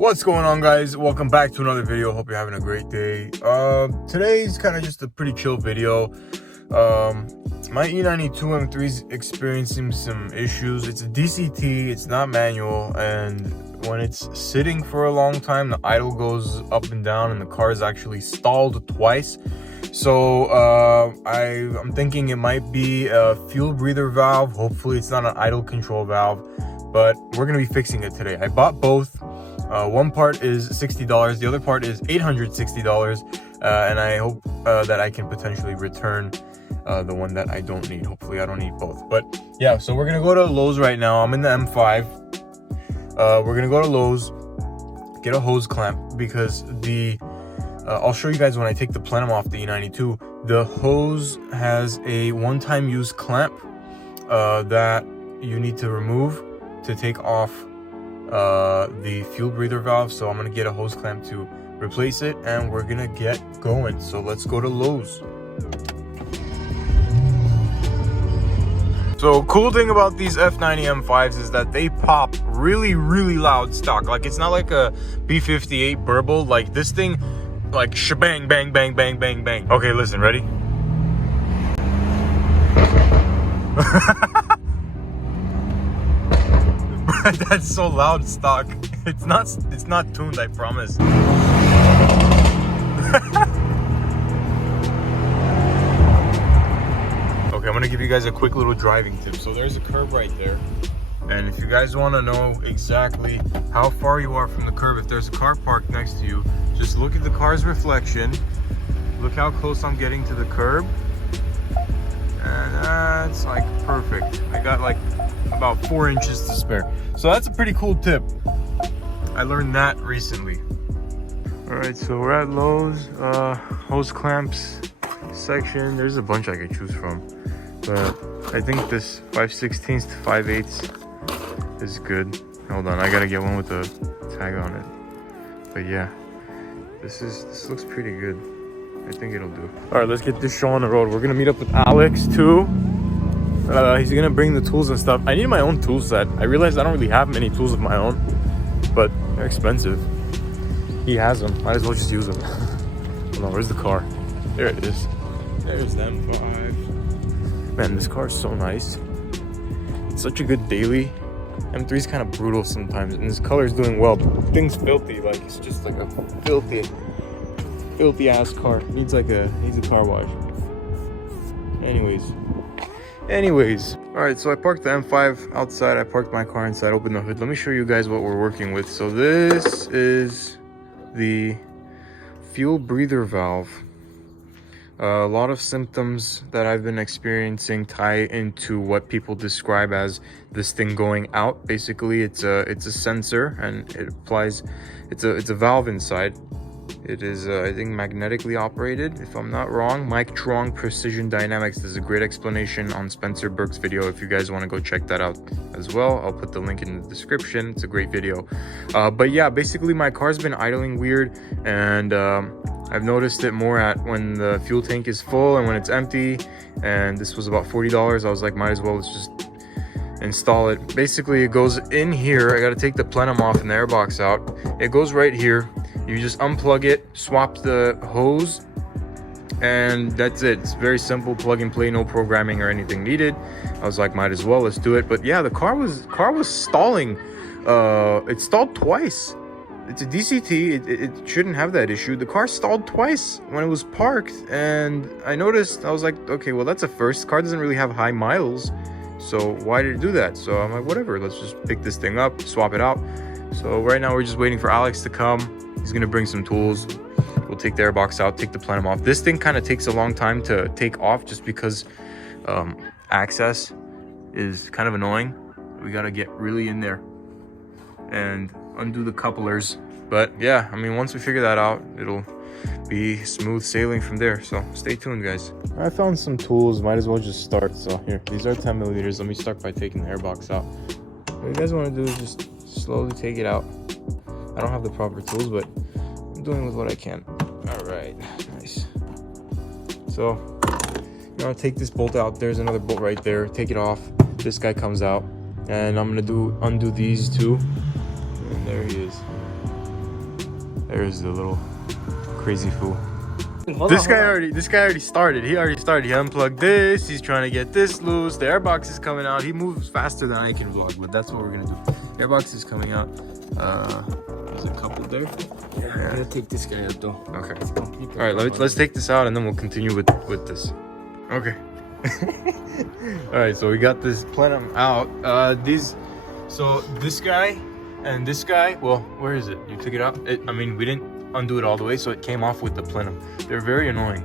What's going on, guys? Welcome back to another video. Hope you're having a great day. Today's kind of just a pretty chill video. My E92 M3 is experiencing some issues. It's a DCT, it's not manual, and when it's sitting for a long time, the idle goes up and down and the car is actually stalled twice. So I'm thinking it might be a fuel breather valve. Hopefully it's not an idle control valve, but we're gonna be fixing it today. I bought both. One part is $60, the other part is $860, and I hope that I can potentially return the one that I don't need. Hopefully I don't need both. But yeah, so we're gonna go to Lowe's right now. I'm in the M5. We're gonna go to Lowe's, get a hose clamp, because I'll show you guys when I take the plenum off the E92. The hose has a one-time use clamp that you need to remove to take off the fuel breather valve. So I'm gonna get a hose clamp to replace it, and we're gonna get going. So let's go to Lowe's. So cool thing about these F90 M5s is that they pop really loud stock. Like, it's not like a B58 burble. Like, this thing, like, shebang, bang, bang, bang, bang, bang. Okay, listen, ready? That's so loud stock. It's not tuned, I promise. Okay, I'm gonna give you guys a quick little driving tip. So there's a curb right there, and if you guys want to know exactly how far you are from the curb, if there's a car parked next to you, just look at the car's reflection, look how close I'm getting to the curb, and that's like perfect. I got like about 4 inches to spare. So that's a pretty cool tip. I learned that recently. All right, so we're at Lowe's, hose clamps section. There's a bunch I could choose from, but I think this 5/16 to 5/8 is good. Hold on, I gotta get one with a tag on it. But yeah, this looks pretty good. I think it'll do. All right, let's get this show on the road. We're gonna meet up with Alex too. He's gonna bring the tools and stuff. I need my own tool set. I realized I don't really have many tools of my own, but they're expensive. He has them. Might as well just use them. Hold on, where's the car? There it is. There's the M5. Man, this car is so nice. It's such a good daily. M3 is kind of brutal sometimes, and this color is doing well. But the thing's filthy. Like, it's just like a filthy ass car. Needs a car wash. Anyways, all right, so I parked the M5 outside. I parked my car inside, opened the hood. Let me show you guys what we're working with. So this is the fuel breather valve. A lot of symptoms that I've been experiencing tie into what people describe as this thing going out. Basically, it's a sensor, and it applies. It's a valve inside. It is, I think, magnetically operated, if I'm not wrong. Mike Trong Precision Dynamics. There's a great explanation on Spencer Burke's video if you guys want to go check that out as well. I'll put the link in the description. It's a great video. But yeah, basically my car's been idling weird, and I've noticed it more at when the fuel tank is full and when it's empty. And this was about $40. I was like, might as well, let's just install it. Basically, it goes in here. I got to take the plenum off and the airbox out. It goes right here. You just unplug it, swap the hose, and that's it. It's very simple, plug and play, no programming or anything needed. I was like, might as well, let's do it. But yeah, the car was stalling. It stalled twice. It's a DCT. It shouldn't have that issue. The car stalled twice when it was parked, and I noticed. I was like, okay, well, that's a first. The car doesn't really have high miles, so why did it do that? So I'm like, whatever, let's just pick this thing up, swap it out. So right now we're just waiting for Alex to come. He's gonna bring some tools. We'll take the airbox out, take the plenum off. This thing kind of takes a long time to take off, just because access is kind of annoying. We gotta get really in there and undo the couplers. But yeah, I mean, once we figure that out, it'll be smooth sailing from there. So stay tuned, guys. I found some tools, might as well just start. So here, these are 10 millimeters. Let me start by taking the airbox out. What you guys want to do is just slowly take it out. I don't have the proper tools, but I'm doing with what I can. All right, nice. So, take this bolt out. There's another bolt right there. Take it off. This guy comes out, and I'm gonna undo these two. And there he is. There's the little crazy fool. This guy already started. He started. He unplugged this. He's trying to get this loose. The airbox is coming out. He moves faster than I can vlog, but that's what we're gonna do. Airbox is coming out. There's a couple there. Yeah, I'm gonna take this guy out though. Okay. All right, let's take this out and then we'll continue with this. Okay. All right, so we got this plenum out. So this guy and this guy. Well, where is it? You took it out. I mean, we didn't undo it all the way, so it came off with the plenum. They're very annoying.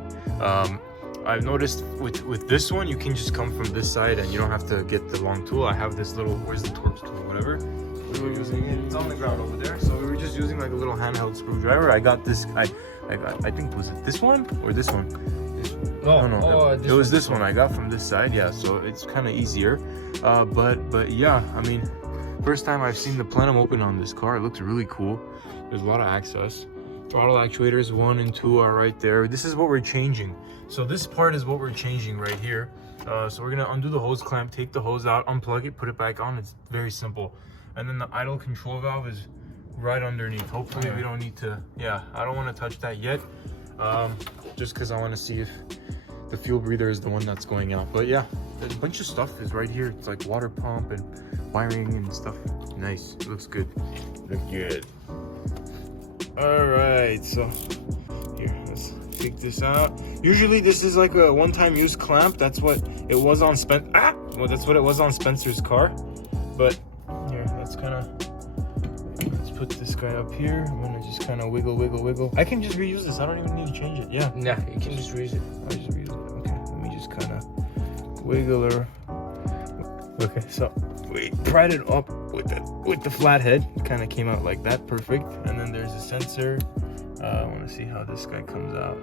I've noticed with this one, you can just come from this side and you don't have to get the long tool. I have this little, where's the Torx tool, whatever. We were using it. It's on the ground over there. So we were just using like a little handheld screwdriver. I got this. I think, was it this one or this one? No. It was this one I got from this side. Yeah, so it's kind of easier. But yeah, I mean, first time I've seen the plenum open on this car. It looks really cool. There's a lot of access. Throttle actuators 1 and 2 are right there. This is what we're changing. So this part is what we're changing right here. So we're gonna undo the hose clamp, take the hose out, unplug it, put it back on. It's very simple. And then the idle control valve is right underneath. Hopefully we don't need to, yeah, I don't want to touch that yet. Just because I want to see if the fuel breather is the one that's going out. But yeah, a bunch of stuff is right here. It's like water pump and wiring and stuff. Nice, it looks good. Look good. All right, so here, let's take this out. Usually this is like a one-time use clamp. That's what it was on that's what it was on Spencer's car. But here, let's put this guy up here. I'm gonna just kind of wiggle. I can just reuse this. I don't even need to change it. Yeah. Nah, you can just reuse it. I'll just reuse it. Okay, let me just kind of wiggle her. Okay, so we pried it up with the flathead. It kind of came out like that, perfect. And then there's a sensor. I want to see how this guy comes out.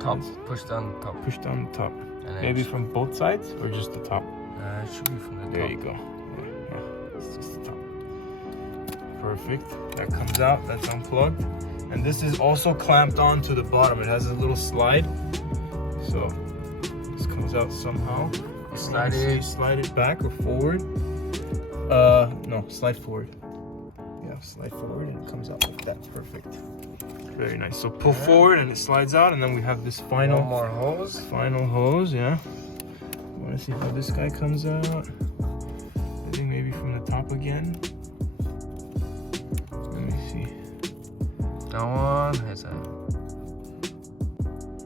Top, push down the top. Push down the top. Maybe from both sides or just the top? It should be from the top. There you go. Yeah, it's just the top. Perfect. That comes out. That's unplugged. And this is also clamped on to the bottom. It has a little slide. So this comes out somehow. Slide it back or forward. No, slide forward. Yeah, slide forward and it comes out like that. Perfect. Very nice. So pull forward and it slides out, and then we have this final hose. Yeah. I want to see how this guy comes out. I think maybe from the top again. Let me see. That one has a.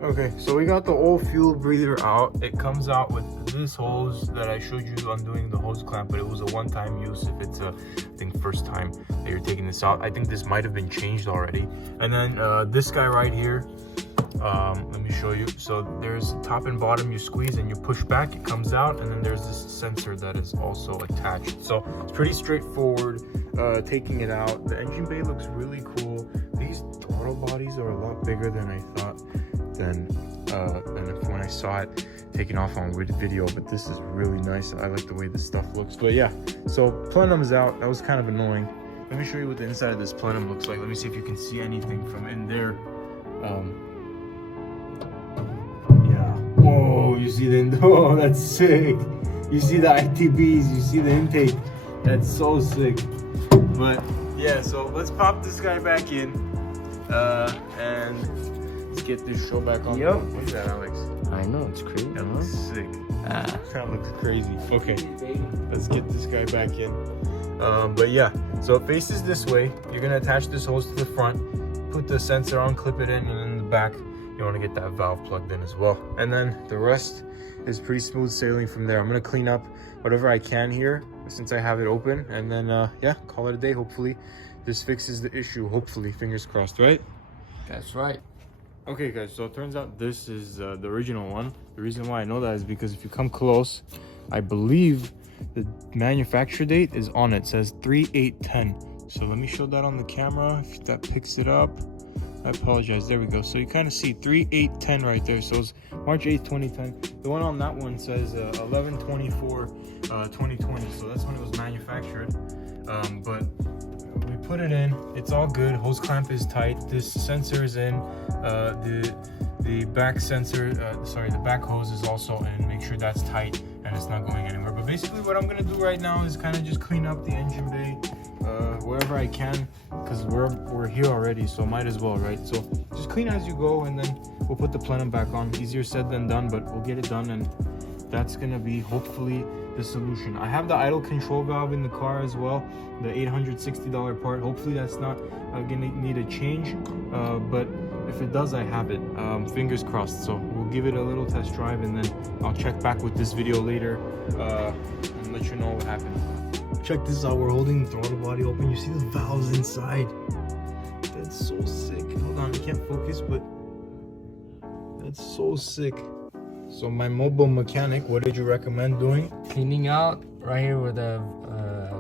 Okay, so we got the old fuel breather out. It comes out with this hose that I showed you undoing the hose clamp, but it was a one-time use. If it's I think first time that you're taking this out, I think this might have been changed already. And then this guy right here, let me show you. So there's top and bottom, you squeeze and you push back, it comes out, and then there's this sensor that is also attached. So it's pretty straightforward taking it out. The engine bay looks really cool. These throttle bodies are a lot bigger than I thought than when I saw it taken off on video, but this is really nice. I like the way this stuff looks. But yeah, so plenum's out. That was kind of annoying. Let me show you what the inside of this plenum looks like. Let me see if you can see anything from in there. Yeah. Whoa, you see the, oh, that's sick. You see the ITBs, you see the intake. That's so sick. But yeah, so let's pop this guy back in and let's get this show back on. Yep. What's that, Alex? I know, it's crazy. That looks sick. That looks crazy. Okay, let's get this guy back in. But yeah, so it faces this way. You're gonna attach this hose to the front, put the sensor on, clip it in, and in the back, you wanna get that valve plugged in as well. And then the rest is pretty smooth sailing from there. I'm gonna clean up whatever I can here since I have it open, and then yeah, call it a day. Hopefully this fixes the issue. Hopefully, fingers crossed, right? That's right. Okay guys, so it turns out this is the original one. The reason why I know that is because if you come close, I believe the manufacture date is on it. It says 3/8/10. So let me show that on the camera if that picks it up. I apologize. There we go. So you kind of see 3/8/10 right there. So it's March 8th, 2010. The one on that one says 11/24/2020. So that's when it was manufactured. But we put it in. It's all good. Hose clamp is tight. This sensor is in. The back sensor, the back hose is also in. Make sure that's tight and it's not going anywhere. But basically what I'm gonna do right now is kind of just clean up the engine bay, wherever I can, because we're here already, so might as well, right? So just clean as you go, and then we'll put the plenum back on. Easier said than done, but we'll get it done, and that's gonna be hopefully the solution. I have the idle control valve in the car as well, the $860 part. Hopefully that's not gonna need a change, but if it does, I have it. Fingers crossed. So we'll give it a little test drive, and then I'll check back with this video later and let you know what happened. Check this out. We're holding the throttle body open. You see the valves inside. That's so sick. Hold on, I can't focus, but that's so sick. So my mobile mechanic, what did you recommend doing? Cleaning out right here where the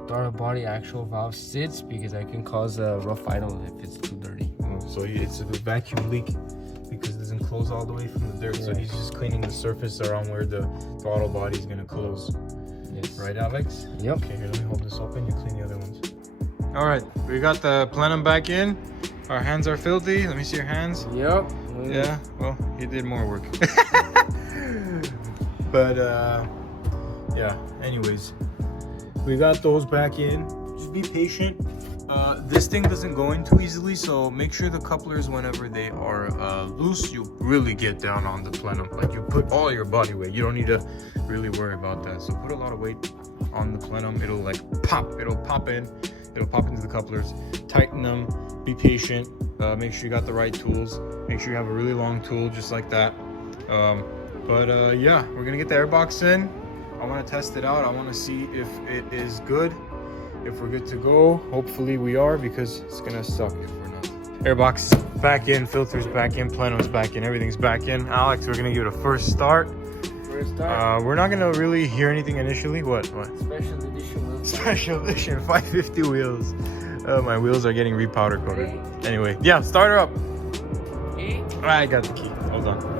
throttle body actual valve sits, because I can cause a rough idle if it's too dirty. Oh, so it's a vacuum leak because it doesn't close all the way from the dirt. Yeah. So he's just cleaning the surface around where the throttle body is gonna close. Yes. Right, Alex? Yep. Okay, here, let me hold this open. You clean the other ones. All right, we got the plenum back in. Our hands are filthy. Let me see your hands. Yep. Yeah. Well, he did more work. But yeah. Anyways, we got those back in. Just be patient. This thing doesn't go in too easily, so make sure the couplers, whenever they are loose, you really get down on the plenum. Like, you put all your body weight. You don't need to really worry about that. So put a lot of weight on the plenum. It'll like pop. It'll pop in. It'll pop into the couplers. Tighten them. Be patient. Make sure you got the right tools. Make sure you have a really long tool, just like that. Yeah, we're gonna get the airbox in. I want to test it out. I want to see if it is good, if we're good to go. Hopefully we are, because it's gonna suck if we're not. Airbox is back in, filters back in, plenum's back in, everything's back in. Alex, we're gonna give it a first start. We're not gonna really hear anything initially. What? Special edition wheels. Special edition 550 wheels. My wheels are getting repowder coated. Anyway, yeah, start her up. I got the key. Hold on.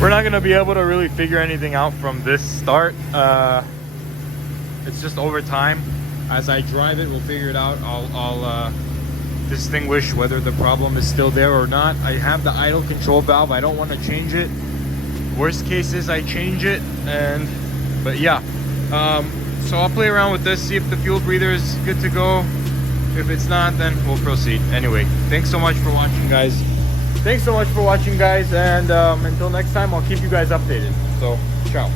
We're not gonna be able to really figure anything out from this start. It's just over time. As I drive it, we'll figure it out. I'll distinguish whether the problem is still there or not. I have the idle control valve. I don't want to change it. Worst case is I change it, but yeah. So I'll play around with this, see if the fuel breather is good to go. If it's not, then we'll proceed. Anyway, thanks so much for watching, guys. And until next time, I'll keep you guys updated. So, ciao.